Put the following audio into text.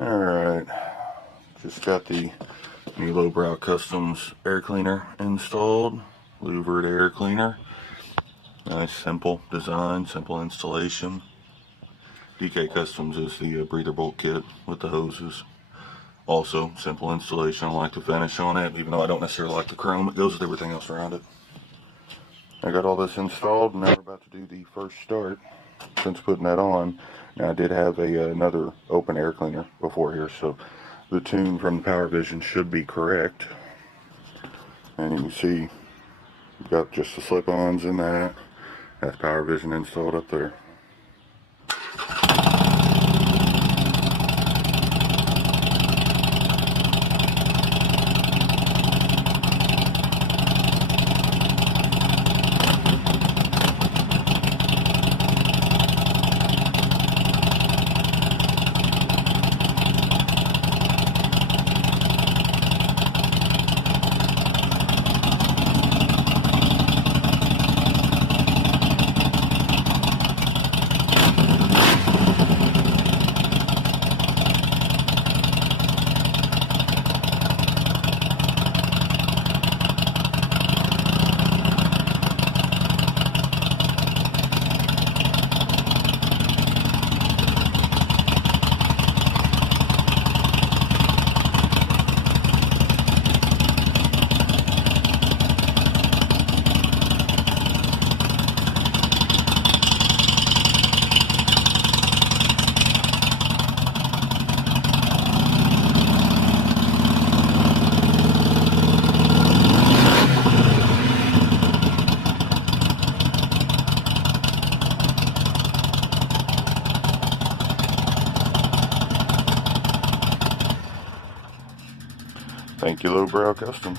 Alright, just got the new Lowbrow Customs air cleaner installed. Louvered air cleaner. Nice simple design, simple installation. DK Customs is the breather bolt kit with the hoses. Also, simple installation. I like the finish on it, even though I don't necessarily like the chrome. It goes with everything else around it. I got all this installed, and now we're about to do the first start. Since putting that on, now I did have another open air cleaner before here, so the tune from the Power Vision should be correct. And you can see we've got just the slip-ons in that. That's Power Vision installed up there. Thank you, Lowbrow Customs.